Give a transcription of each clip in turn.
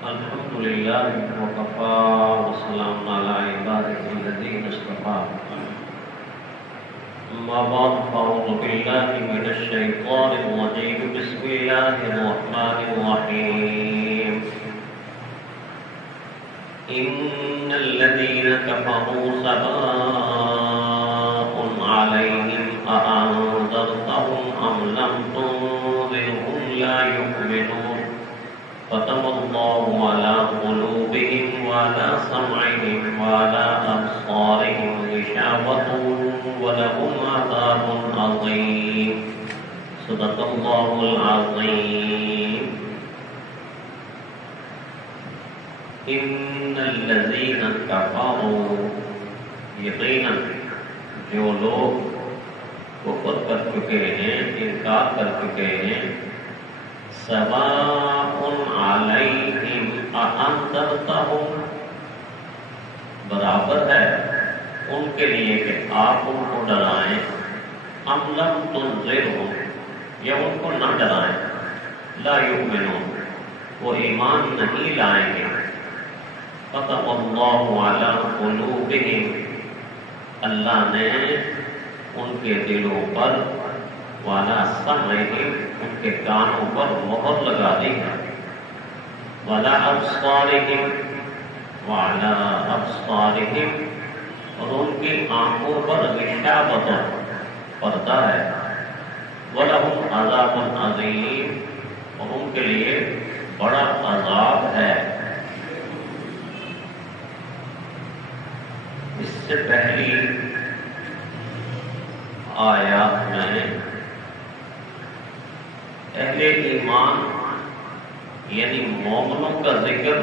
الحمد لله وكفى وسلام على عباده الذين اصطفى. أما بعد فأعوذ بالله من الشيطان الرجيم. بسم الله الرحمن الرحيم. إن الذين كفروا سواء عليهم أأنذرتهم أم لم تنذرهم لا يؤمنون. ختم الله على قلوبهم وعلى سمعهم وعلى أبصارهم غشاوة ولهم عذاب عظيم. صدق الله العظيم. إن الذين كفروا یقینا جو لوگ کفر کر چکے ہیں، انکار کر چکے ہیں، سواء علیہم اانذرتہم، برابر ہے ان کے لیے کہ آپ ان کو ڈرائیں، ام لم تنذرہم، یا ان کو نہ ڈرائیں، لا یؤمنون، وہ ایمان نہیں لائیں گے. ختم اللہ علی قلوبہم، اللہ نے ان کے دلوں پر، وعلی سمعہم، ان کے کانوں پر مہر لگا دی ہے، وعلی ابصارہم، وعلی ابصارہم، اور ان کی آنکھوں پر غشاوۃ، پردہ ہے، وَلَهُمْ عَذَابٌ عَظِيمٌ، اور ان کے لیے بڑا عذاب ہے. اس سے پہلی آیات میں اہل ایمان یعنی مومنوں کا ذکر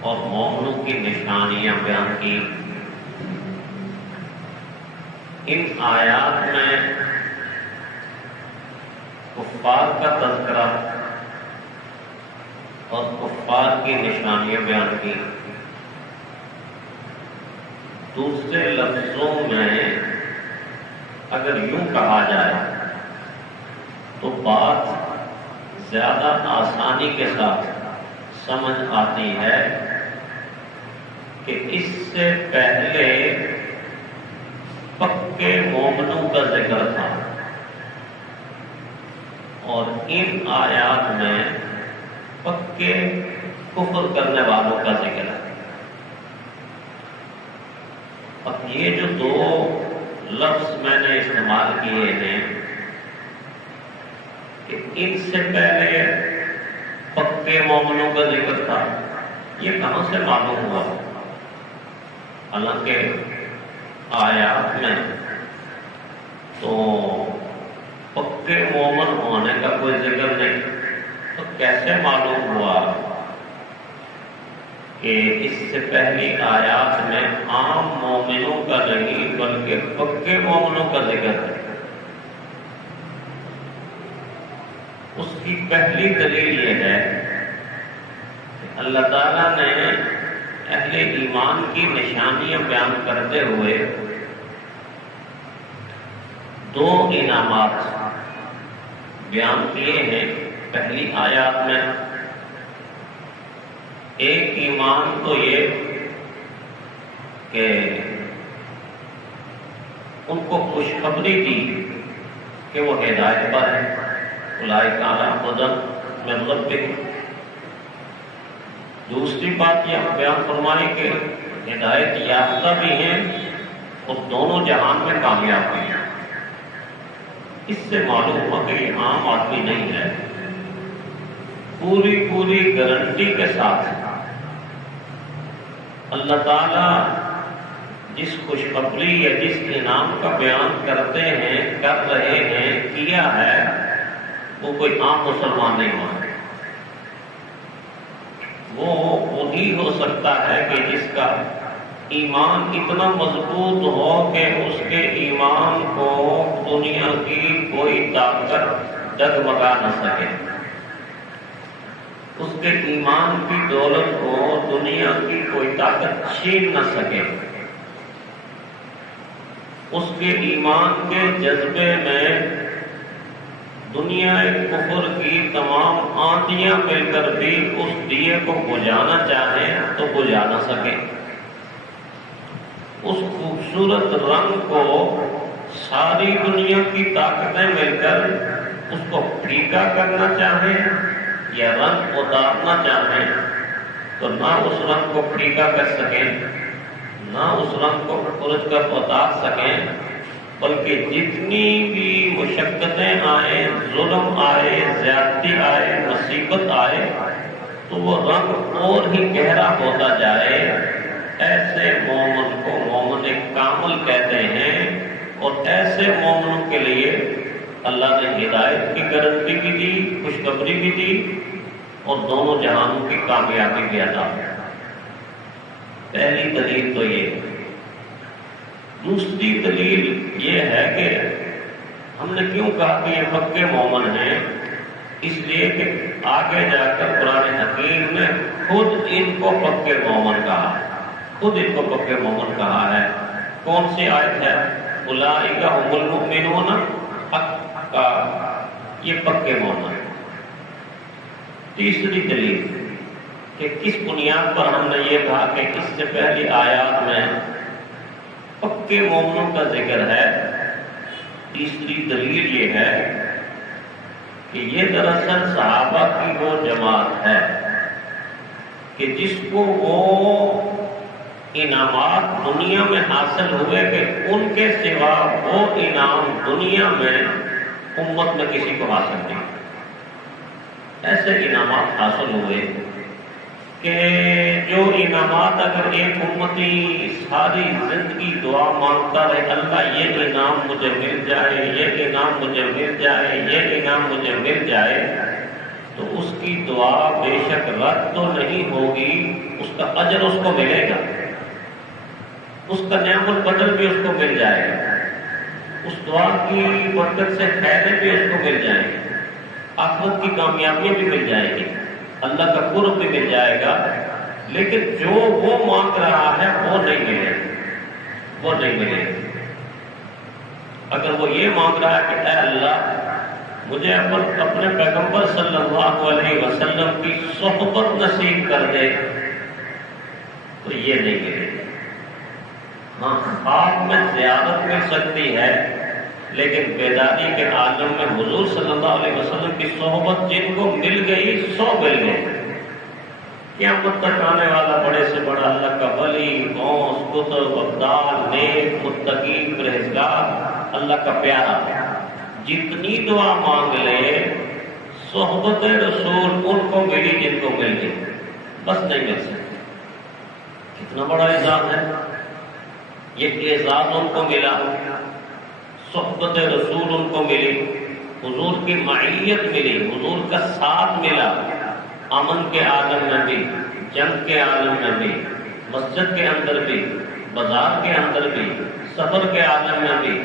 اور مومنوں کی نشانیاں بیان کی. ان آیات میں کفار کا تذکرہ اور کفار کی نشانیاں بیان کی. دوسرے لفظوں میں اگر یوں کہا جائے تو بات زیادہ آسانی کے ساتھ سمجھ آتی ہے کہ اس سے پہلے پکے مومنوں کا ذکر تھا اور ان آیات میں پکے کفر کرنے والوں کا ذکر ہے. اب یہ جو دو لفظ میں نے استعمال کیے ہیں کہ ان سے پہلے پکے مومنوں کا ذکر تھا، یہ کہاں سے معلوم ہوا؟ حالانکہ آیات میں تو پکے مومن ہونے کا کوئی ذکر نہیں، تو کیسے معلوم ہوا کہ اس سے پہلی آیات میں عام مومنوں کا نہیں بلکہ پکے مومنوں کا ذکر ہے؟ اس کی پہلی دلیل یہ ہے کہ اللہ تعالیٰ نے اہل ایمان کی نشانیاں بیان کرتے ہوئے دو انعامات بیان کیے ہیں پہلی آیات میں. ایک ایمان تو یہ کہ ان کو خوشخبری دی کہ وہ ہدایت پر ہے، اولئک علی ھدی من ربہم. دوسری بات یہ بیان فرمائی کہ ہدایت یافتہ بھی ہیں اور دونوں جہان میں کامیاب بھی ہیں. اس سے معلوم ہوا کہ یہ عام آدمی نہیں ہے. پوری گارنٹی کے ساتھ اللہ تعالیٰ جس خوشخبری یا جس انعام کا بیان کرتے ہیں، کر رہے ہیں، کیا ہے، وہ کوئی عام مسلمان نہیں ہوا. وہ وہی ہو سکتا ہے کہ جس کا ایمان اتنا مضبوط ہو کہ اس کے ایمان کو دنیا کی کوئی طاقت ڈگمگا نہ سکے، اس کے ایمان کی دولت کو دنیا کی کوئی طاقت چھین نہ سکے. اس کے ایمان کے جذبے میں دنیا کفر کی تمام آندیاں مل کر بھی اس دیے کو بجھانا چاہیں تو بجھا نہ سکیں۔ اس خوبصورت رنگ کو ساری دنیا کی طاقتیں مل کر اس کو پھیکا کرنا چاہیں یا رنگ اتارنا چاہیں تو نہ اس رنگ کو پھیکا کر سکیں نہ اس رنگ کو کھرچ کر اتار سکیں، بلکہ جتنی بھی مشقتیں آئیں، ظلم آئے، زیادتی آئے، مصیبت آئے تو وہ رنگ اور ہی گہرا ہوتا جائے۔ ایسے مومن کو مومن کامل کہتے ہیں، اور ایسے مومنوں کے لیے اللہ نے ہدایت کی گارنٹی بھی دی، خوشخبری بھی دی، اور دونوں جہانوں کی کامیابی بھی عطا کی۔ پہلی دلیل تو یہ۔ دوسری دلیل یہ ہے کہ ہم نے کیوں کہا کہ یہ پکے مومن ہیں، اس لیے کہ آگے جا کر قرآن حکیم نے خود ان کو پکے مومن کہا ہے، خود ان کو پکے مومن کہا ہے۔ کون سی آیت ہے؟ اولئک ھم المؤمنون حقا، یہ پکے مومن۔ تیسری دلیل کہ کس بنیاد پر ہم نے یہ کہا کہ اس سے پہلی آیات میں پکے مومنوں کا ذکر ہے۔ تیسری دلیل یہ ہے کہ یہ دراصل صحابہ کی وہ جماعت ہے کہ جس کو وہ انعامات دنیا میں حاصل ہوئے کہ ان کے سوا وہ انعام دنیا میں امت میں کسی کو حاصل نہیں۔ ایسے انعامات حاصل ہوئے کہ جو انعامات اگر ایک امتی ساری زندگی دعا مانگتا رہے، اللہ یہ انعام مجھے مل جائے، یہ انعام مجھے مل جائے، یہ انعام مجھے مل جائے، تو اس کی دعا بے شک رد تو نہیں ہوگی، اس کا اجر اس کو ملے گا، اس کا نعم البدل بھی اس کو مل جائے گا، اس دعا کی برکت سے فائدے بھی اس کو مل جائیں گے، آخرت کی کامیابیاں بھی مل جائے گی، اللہ کا قرب بھی مل جائے گا۔ لیکن جو وہ مانگ رہا ہے وہ نہیں ملے، وہ نہیں ملے۔ اگر وہ یہ مانگ رہا ہے کہ اے اللہ مجھے اپنے پیغمبر صلی اللہ علیہ وسلم کی صحبت نصیب کر دے، تو یہ نہیں ملے۔ ہاں، خواب میں زیادت مل سکتی ہے، لیکن بیداری کے عالم میں حضور صلی اللہ علیہ وسلم کی صحبت جن کو مل گئی 100 مل گئی۔ قیامت تک آنے والا بڑے سے بڑا اللہ کا ولی، غوث، قطب، ابدال، نیک، متقی، پرہیزگار، اللہ کا پیارا، جتنی دعا مانگ لے صحبت رسول ان کو ملی جن کو مل گئی، بس نہیں مل سکتی۔ کتنا بڑا اعزاز ہے یہ، اعزاز ان کو ملا، صحبت رسول ان کو ملی، حضور کی معیت ملی، حضور کا ساتھ ملا، امن کے عالم میں بھی، جنگ کے عالم میں بھی، مسجد کے اندر بھی، بازار کے اندر بھی، سفر کے عالم میں بھی،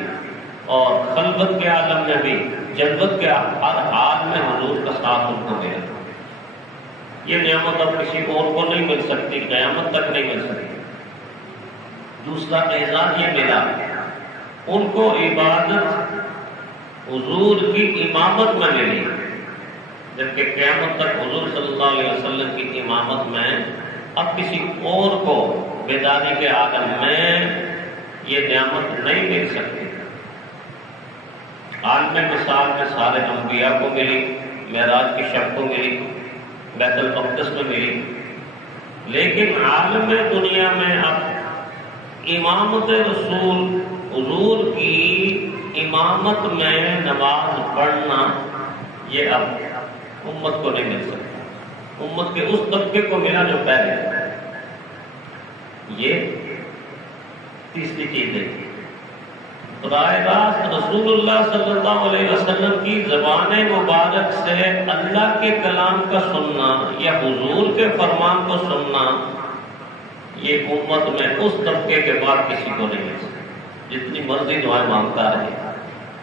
اور خلوت کے عالم میں بھی، جلوت کے ہر حال میں حضور کا ساتھ ان کو ملا۔ یہ نعمت اب کسی اور کو نہیں مل سکتی، قیامت تک نہیں مل سکتی۔ دوسرا اعزاز یہ ملا ان کو، عبادت حضور کی امامت میں ملی، جبکہ قیامت تک حضور صلی اللہ علیہ وسلم کی امامت میں اب کسی اور کو بیداری کے عالم میں یہ نعمت نہیں مل سکتی۔ عالم مثال میں سارے انبیاء کو ملی، معراج کی شب کو ملی، بیت المقدس میں ملی، لیکن عالم دنیا میں اب امامت رسول حضور کی امامت میں نماز پڑھنا یہ اب امت کو نہیں مل سکتا، امت کے اس طبقے کو ملا جو پہلے۔ یہ تیسری چیز ہے، براہ راست رسول اللہ صلی اللہ علیہ وسلم کی زبان مبارک سے اللہ کے کلام کا سننا یا حضور کے فرمان کو سننا، یہ امت میں اس طبقے کے بعد کسی کو نہیں مل سکتا، جتنی مرضی دعائیں مانگتا رہے۔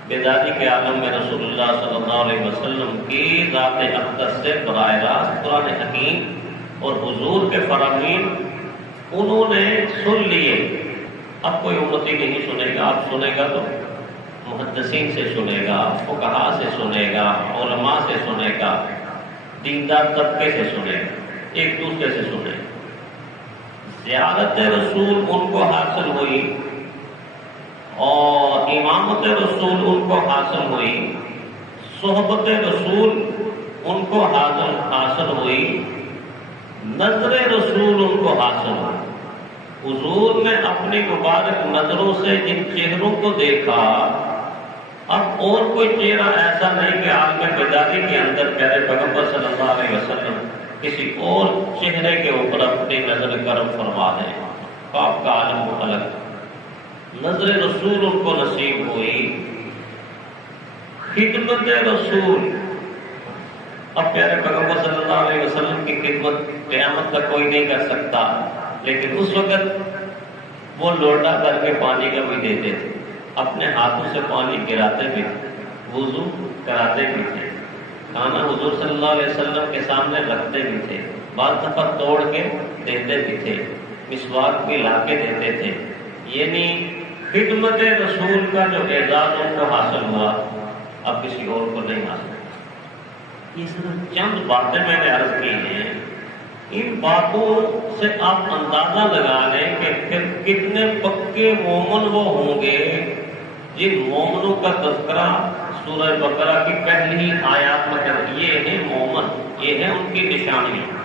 بیداری کے عالم میں رسول اللہ صلی اللہ علیہ وسلم کی ذات اقدس سے براہ راست قرآن حکیم اور حضور کے فرامین انہوں نے سن لیے۔ اب کوئی امتی نہیں سنے گا، اب سنے گا تو محدثین سے سنے گا، فقہاء سے سنے گا، علماء سے سنے گا، دیندار طبقے سے سنے گا، ایک دوسرے سے سنے گا۔ زیارت رسول ان کو حاصل ہوئی اور امامت رسول ان کو حاصل ہوئی، صحبت رسول ان کو حاصل ہوئی، نظر رسول ان کو حاصل ہوئی۔ حضور نے اپنی مبارک نظروں سے جن چہروں کو دیکھا، اب اور کوئی چہرہ ایسا نہیں کہ عالم بیداری کے اندر پیارے پیغمبر صلی اللہ علیہ وسلم کسی اور چہرے کے اوپر اپنی نظر کرم فرما دیں۔ آپ کا عالم الگ، نظر رسول ان کو نصیب ہوئی، خدمت رسول۔ اب پیارے پیغمبر صلی اللہ علیہ وسلم کی خدمت قیامت تک کوئی نہیں کر سکتا، لیکن اس وقت وہ لوٹا بھر کے پانی کا بھی دیتے تھے، اپنے ہاتھوں سے پانی گراتے بھی تھے، وضو کراتے بھی تھے، کھانا حضور صلی اللہ علیہ وسلم کے سامنے رکھتے بھی تھے، بعض دفعہ توڑ کے دیتے بھی تھے، مسواک بھی لا کے دیتے تھے۔ یعنی خدمت رسول کا جو اعزاز ان کو حاصل ہوا، اب کسی اور کو نہیں حاصل۔ یہ صرف چند باتیں میں نے عرض کی ہیں، ان باتوں سے آپ اندازہ لگا لیں کہ پھر کتنے پکے مومن وہ ہوں گے جن مومنوں کا تذکرہ سورہ بقرہ کی پہلی آیات میں ہے۔ یہ ہیں مومن، یہ ہیں ان کی نشانیاں،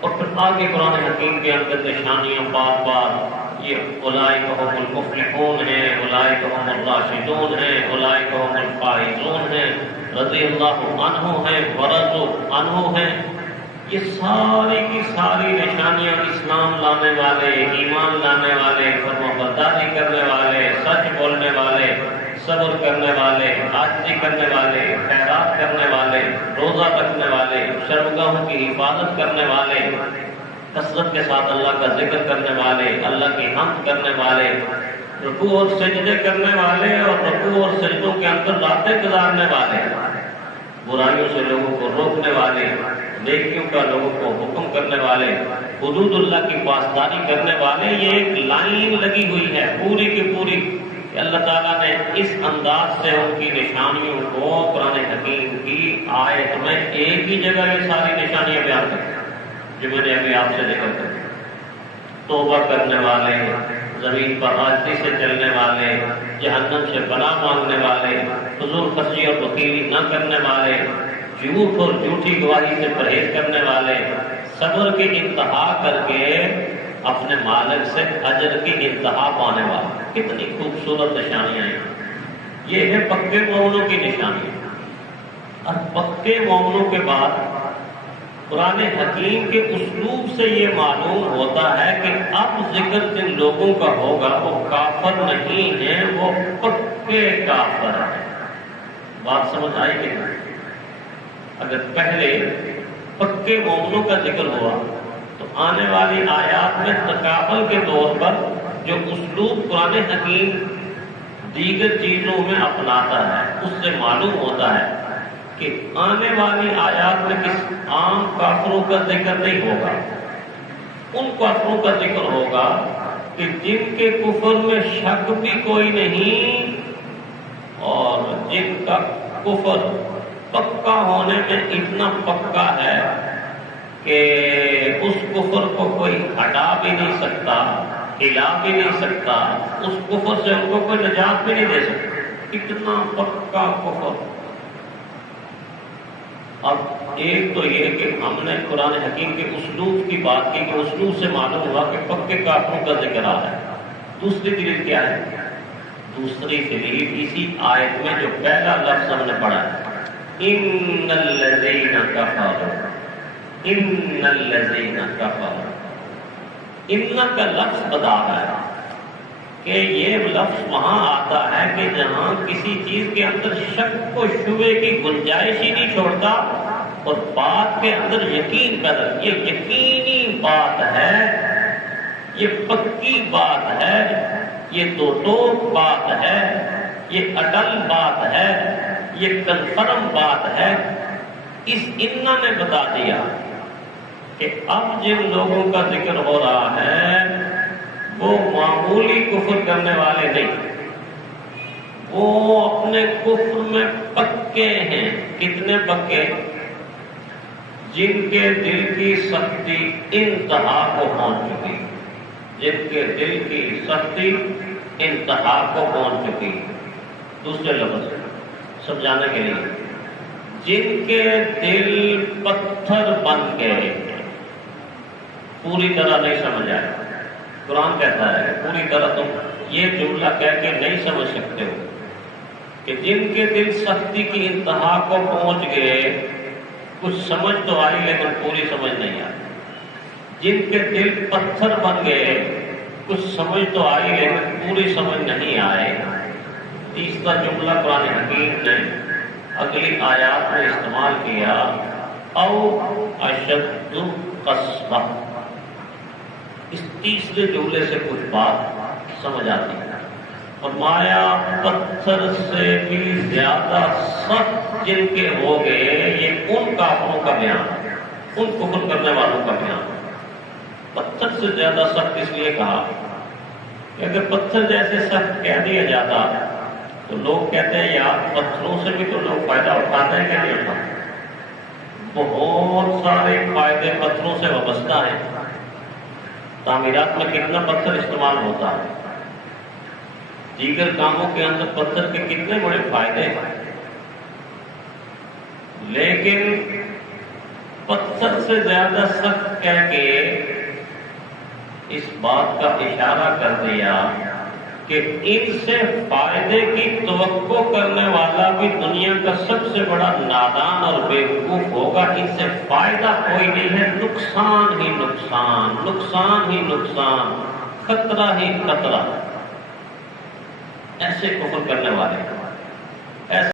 اور پھر آگے قرآن حکیم کے اندر نشانیاں بار بار، یہ اولئک هم المفلحون ہیں، اولئک هم الراشدون ہیں، اولئک هم الفائزون ہیں، رضی اللہ عنہ ہیں، ورضوا عنہ ہیں۔ یہ ساری کی ساری نشانیاں اسلام لانے والے، ایمان لانے والے، فرمانبرداری کرنے والے، سچ بولنے والے، صبر کرنے والے، عاجزی کرنے والے، خیرات کرنے والے، روزہ رکھنے والے، شرمگاہوں کی حفاظت کرنے والے، کثرت کے ساتھ اللہ کا ذکر کرنے والے، اللہ کی حمد کرنے والے، رکوع اور سجدے کرنے والے اور رکوع اور سجدوں کے اندر راتیں گزارنے والے، برائیوں سے لوگوں کو روکنے والے، نیکیوں کا لوگوں کو حکم کرنے والے، حدود اللہ کی پاسداری کرنے والے۔ یہ ایک لائن لگی ہوئی ہے پوری کی پوری کہ اللہ تعالیٰ نے اس انداز سے ان کی نشانیوں کو قرآن حکیم کی آیت میں ایک ہی جگہ یہ ساری نشانیاں بیان کرتے ہیں جو میں نے ابھی آپ سے ذکر کر دی۔ توبہ کرنے والے، زمین پر عاجزی سے چلنے والے، جہنم سے پناہ مانگنے والے، فضول خرچی اور وکیلی نہ کرنے والے، جھوٹ اور جھوٹی گواہی سے پرہیز کرنے والے، صبر کی انتہا کر کے اپنے مالک سے اجر کی انتہا پانے والے۔ کتنی خوبصورت نشانیاں ہیں۔ یہ ہے پکے مومنوں کی نشانیاں۔ اور پکے مومنوں کے بعد قرآن حکیم کے اسلوب سے یہ معلوم ہوتا ہے کہ اب ذکر جن لوگوں کا ہوگا وہ کافر نہیں ہیں، وہ پکے کافر ہیں۔ بات سمجھ آئی کہ نہیں؟ اگر پہلے پکے مومنوں کا ذکر ہوا تو آنے والی آیات میں تقابل کے طور پر جو اسلوب قرآن حکیم دیگر چیزوں میں اپناتا ہے اس سے معلوم ہوتا ہے کہ آنے والی آیات میں کس عام کافروں کا ذکر نہیں ہوگا، ان کافروں کا ذکر ہوگا کہ جن کے کفر میں شک بھی کوئی نہیں اور جن کا کفر پکا ہونے میں اتنا پکا ہے کہ اس کفر کو کوئی ہٹا بھی نہیں سکتا، ہلا بھی نہیں سکتا، اس کفر سے ان کو کوئی نجات بھی نہیں دے سکتا، اتنا پکا کفر۔ اب ایک تو یہ کہ ہم نے قرآن حکیم کے اسلوب کی بات کی کہ اسلوب سے معلوم ہوا کہ پکے کافروں کا ذکر آ رہا ہے۔ دوسری دلیل کیا ہے؟ دوسری دلیل اسی آیت میں جو پہلا لفظ ہم نے پڑھا ہے، ان الذین کفروا، ان الذین کفروا، ان کا لفظ بتا رہا ہے کہ یہ لفظ وہاں آتا ہے کہ جہاں کسی چیز کے اندر شک و شبے کی گنجائش ہی نہیں چھوڑتا اور بات کے اندر یقین پیدا، یہ یقینی بات ہے، یہ پکی بات ہے، یہ دو ٹوک بات ہے، یہ اٹل بات ہے، یہ کنفرم بات ہے۔ اس انا نے بتا دیا کہ اب جن لوگوں کا ذکر ہو رہا ہے وہ معمولی کفر کرنے والے نہیں، وہ اپنے کفر میں پکے ہیں. کتنے پکے؟ جن کے دل کی سختی انتہا کو پہنچ چکی. جن کے دل کی سختی انتہا کو پہنچ چکی. دوسرے لفظ سمجھانے کے لیے، جن کے دل پتھر بن گئے. پوری طرح نہیں سمجھ آئے. قرآن کہتا ہے پوری طرح تم یہ جملہ کہہ کے نہیں سمجھ سکتے ہو کہ جن کے دل سختی کی انتہا کو پہنچ گئے. کچھ سمجھ تو آئی لیکن پوری سمجھ نہیں آئی. جن کے دل پتھر بن گئے، کچھ سمجھ تو آئی لیکن پوری سمجھ نہیں آئے. تیسرا جملہ قرآن حکیم نے اگلی آیات میں استعمال کیا، او اشد قسوہ. اس تیسرے جملے سے کچھ بات سمجھ آتی ہے. فرمایا پتھر سے بھی زیادہ سخت جن کے ہو گئے. یہ ان کافروں کا بیان، ان کفر کرنے والوں کا بیان. پتھر سے زیادہ سخت اس لیے کہا کہ اگر پتھر جیسے سخت کہہ دیا جاتا تو لوگ کہتے ہیں یار پتھروں سے بھی تو لوگ فائدہ اٹھاتے ہیں کہ نہیں اٹھاتے. بہت سارے فائدے پتھروں سے وابستہ ہیں. تعمیرات میں کتنا پتھر استعمال ہوتا ہے، دیگر کاموں کے اندر پتھر کے کتنے بڑے فائدے ہیں. لیکن پتھر سے زیادہ سخت کہہ کے اس بات کا اشارہ کر دیا کہ ان سے فائدے کی توقع کرنے والا بھی دنیا کا سب سے بڑا نادان اور بیوقوف ہوگا. ان سے فائدہ کوئی نہیں ہے، نقصان ہی نقصان، نقصان ہی نقصان، خطرہ ہی خطرہ. ایسے کفر کرنے والے